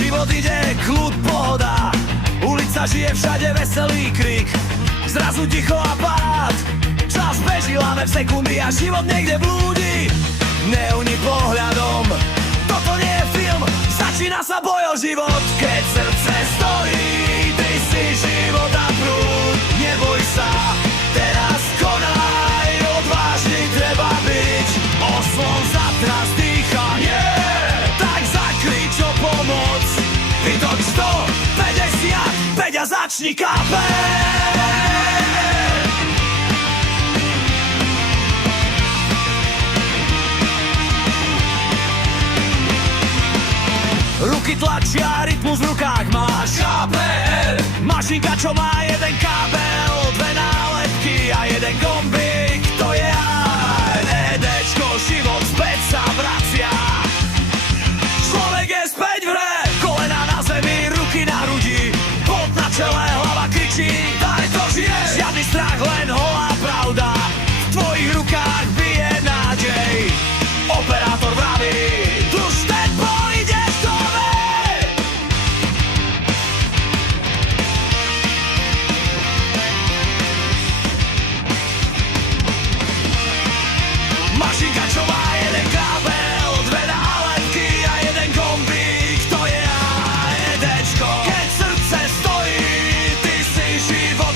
život ide, kľud, pohoda. Ulica žije, všade veselý krik. Zrazu ticho a pád. Čas beží, láme v sekundy a život niekde blúdi. Neuní pohľadom, toto nie je film, začína sa boj o život. Keď srdce stojí, ty si života prúd. Neboj sa, teraz konaj, odvážny treba byť. Oslon zatras dýchanie, tak zakrič o pomoc. Vytoč 150, a začni kápeť. Ruky tlačia, rytmus v rukách máš. KPR, mašinka, čo má jeden kábel, dve nálepky a jeden gombík. To je aj EDčko, život späť sa vracia. Človek je späť v hre, kolena na zemi, ruky na hrudi, pot na čele, hlava kričí, daj to žije. Žiadny strach, len holá pravda, v tvojich rukách bije nádej. Operátor vraví, už tempo ide dole. Mašinka, čo má jeden kábel, dve nálepky a jeden gombík. To je AEDčko. Keď srdce stojí, ty si život